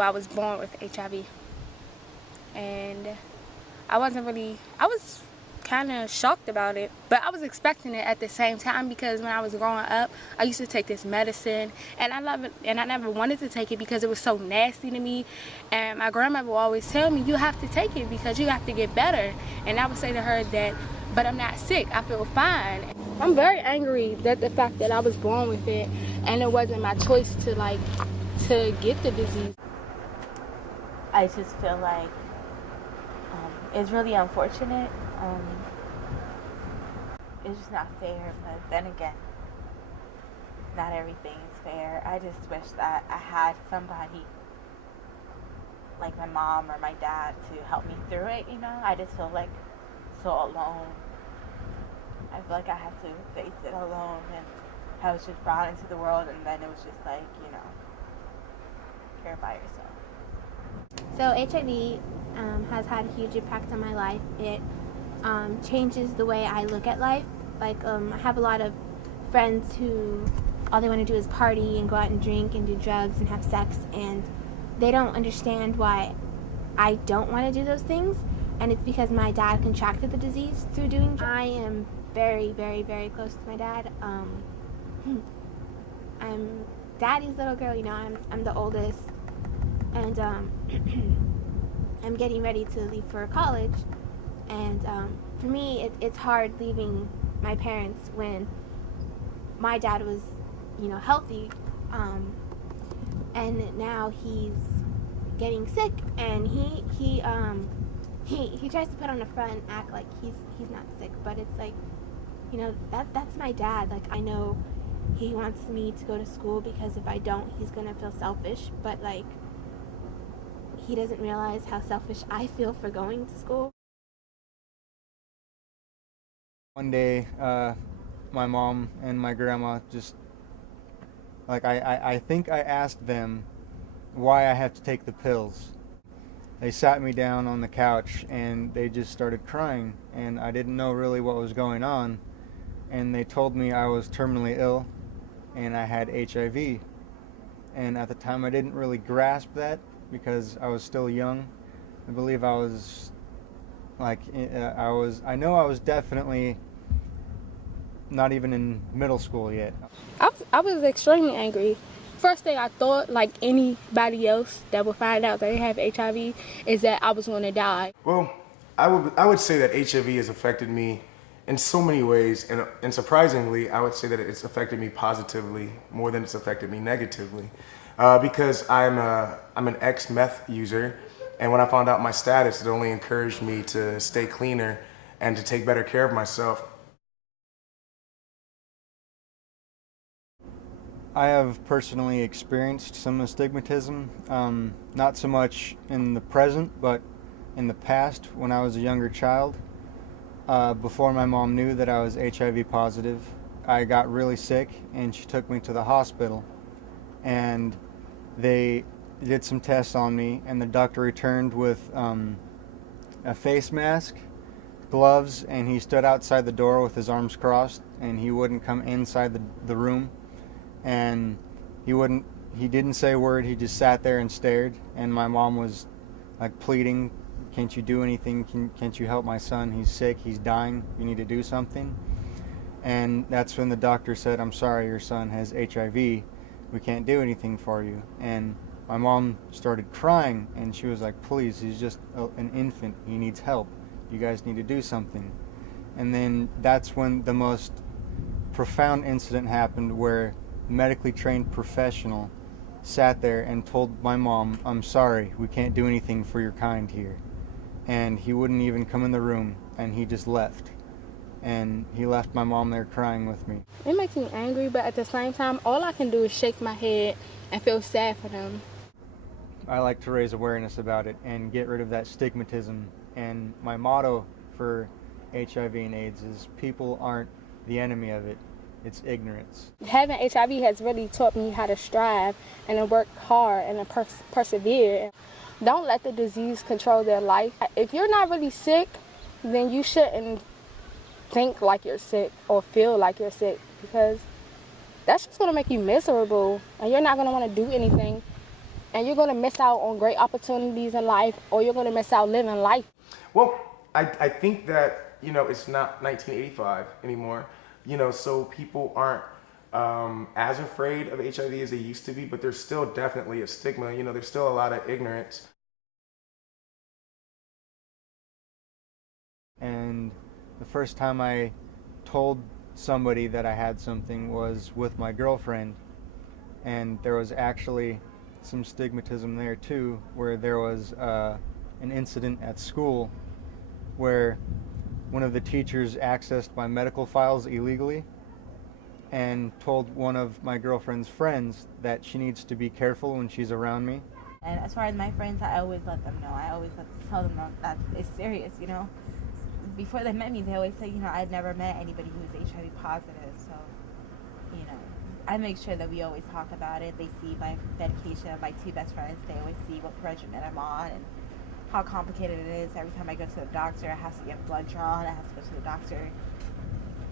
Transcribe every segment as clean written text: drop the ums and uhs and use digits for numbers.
I was born with HIV. And I was kind of shocked about it, but I was expecting it at the same time, because when I was growing up, I used to take this medicine, and I love it, and I never wanted to take it because it was so nasty to me. And my grandmother would always tell me, you have to take it because you have to get better. And I would say to her that, but I'm not sick, I feel fine. I'm very angry that the fact that I was born with it and it wasn't my choice to get the disease. I just feel like it's really unfortunate. It's just not fair, but then again, not everything is fair. I just wish that I had somebody like my mom or my dad to help me through it, you know? I just feel like so alone. I feel like I had to face it alone, and I was just brought into the world, and then it was just like, you know, care about yourself. So HIV has had a huge impact on my life. It changes the way I look at life. Like, I have a lot of friends who all they want to do is party and go out and drink and do drugs and have sex, and they don't understand why I don't want to do those things. And it's because my dad contracted the disease through doing drugs. I am very, very, very close to my dad. I'm daddy's little girl, you know, I'm the oldest. And I'm getting ready to leave for college. And for me, it's hard leaving my parents when my dad was, you know, healthy. And now he's getting sick, and he tries to put on a front and act like he's not sick, but it's like, you know, that's my dad. Like, I know he wants me to go to school because if I don't, he's gonna feel selfish, but like, he doesn't realize how selfish I feel for going to school. One day, my mom and my grandma just, like, I think I asked them why I have to take the pills. They sat me down on the couch and they just started crying, and I didn't know really what was going on. And they told me I was terminally ill and I had HIV. And at the time I didn't really grasp that because I was still young. I believe I was like, I know I was definitely not even in middle school yet. I was extremely angry. First thing I thought, like anybody else that would find out that they have HIV, is that I was going to die. Well, I would say that HIV has affected me in so many ways, and surprisingly, I would say that it's affected me positively more than it's affected me negatively, because I'm an ex-meth user, and when I found out my status, it only encouraged me to stay cleaner and to take better care of myself. I have personally experienced some astigmatism, not so much in the present, but in the past when I was a younger child. Before my mom knew that I was HIV positive, I got really sick and she took me to the hospital, and they did some tests on me, and the doctor returned with a face mask, gloves, and he stood outside the door with his arms crossed, and he wouldn't come inside the room. And he didn't say a word, he just sat there and stared, and my mom was like pleading, can't you do anything, can't you help my son, he's sick, he's dying, you need to do something. And that's when the doctor said, I'm sorry, your son has HIV, we can't do anything for you. And my mom started crying, and she was like, please, he's just an infant, he needs help, you guys need to do something. And then that's when the most profound incident happened, where medically trained professional sat there and told my mom, I'm sorry, we can't do anything for your kind here. And he wouldn't even come in the room, and he just left. And he left my mom there crying with me. It makes me angry, but at the same time, all I can do is shake my head and feel sad for them. I like to raise awareness about it and get rid of that stigmatism. And my motto for HIV and AIDS is, people aren't the enemy of it. It's ignorance. Having HIV has really taught me how to strive and to work hard and to persevere. Don't let the disease control their life. If you're not really sick, then you shouldn't think like you're sick or feel like you're sick, because that's just going to make you miserable, and you're not going to want to do anything. and you're going to miss out on great opportunities in life, or you're going to miss out living life. Well, I think that, it's not 1985 anymore, so people aren't as afraid of HIV as they used to be, but there's still definitely a stigma. There's still a lot of ignorance. And the first time I told somebody that I had something was with my girlfriend, and there was actually some stigmatism there too, where there was an incident at school where one of the teachers accessed my medical files illegally and told one of my girlfriend's friends that she needs to be careful when she's around me. And as far as my friends, I always let them know. I always tell them that it's serious, Before they met me, they always say, I'd never met anybody who's HIV positive. So, I make sure that we always talk about it. They see my medication of my two best friends. They always see what regimen I'm on and how complicated it is. Every time I go to the doctor, I have to get blood drawn. I have to go to the doctor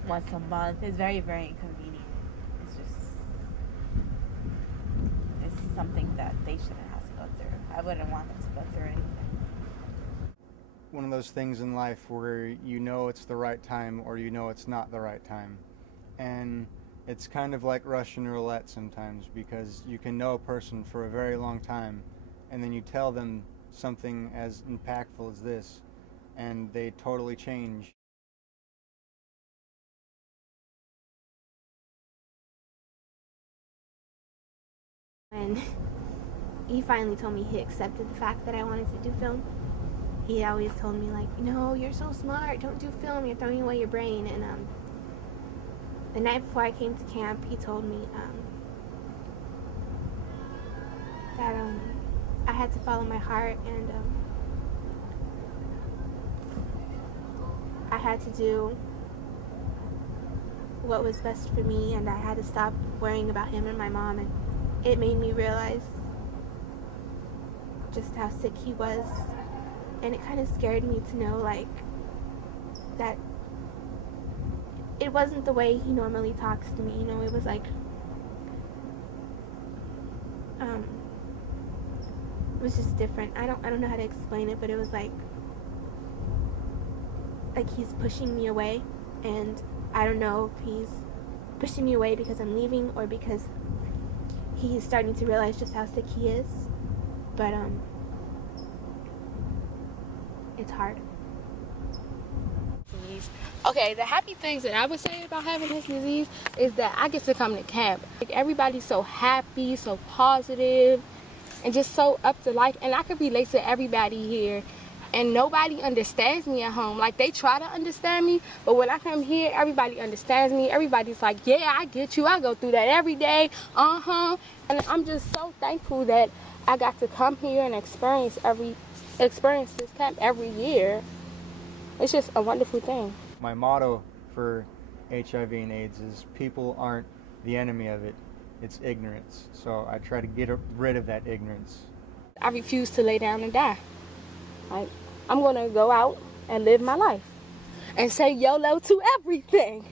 once a month. It's very, very inconvenient. It's something that they shouldn't have to go through. I wouldn't want them to go through anything. One of those things in life where it's the right time or it's not the right time. And it's kind of like Russian roulette sometimes, because you can know a person for a very long time and then you tell them something as impactful as this and they totally change. When he finally told me he accepted the fact that I wanted to do film, he always told me, like, you're so smart, don't do film, you're throwing away your brain. And the night before I came to camp, he told me that I had to follow my heart, and I had to do what was best for me, and I had to stop worrying about him and my mom. And it made me realize just how sick he was. And it kind of scared me to know, like, that it wasn't the way he normally talks to me. It was like, it was just different. I don't know how to explain it, but it was like he's pushing me away, and I don't know if he's pushing me away because I'm leaving or because he's starting to realize just how sick he is. But it's hard. Okay, the happy things that I would say about having this disease is that I get to come to camp. Like, everybody's so happy, so positive, and just so up to life. And I can relate to everybody here. And nobody understands me at home. Like, they try to understand me, but when I come here, everybody understands me. Everybody's like, yeah, I get you. I go through that every day. And I'm just so thankful that I got to come here and experience this camp every year. It's just a wonderful thing. My motto for HIV and AIDS is people aren't the enemy of it, it's ignorance. So I try to get rid of that ignorance. I refuse to lay down and die. Like, I'm going to go out and live my life and say YOLO to everything.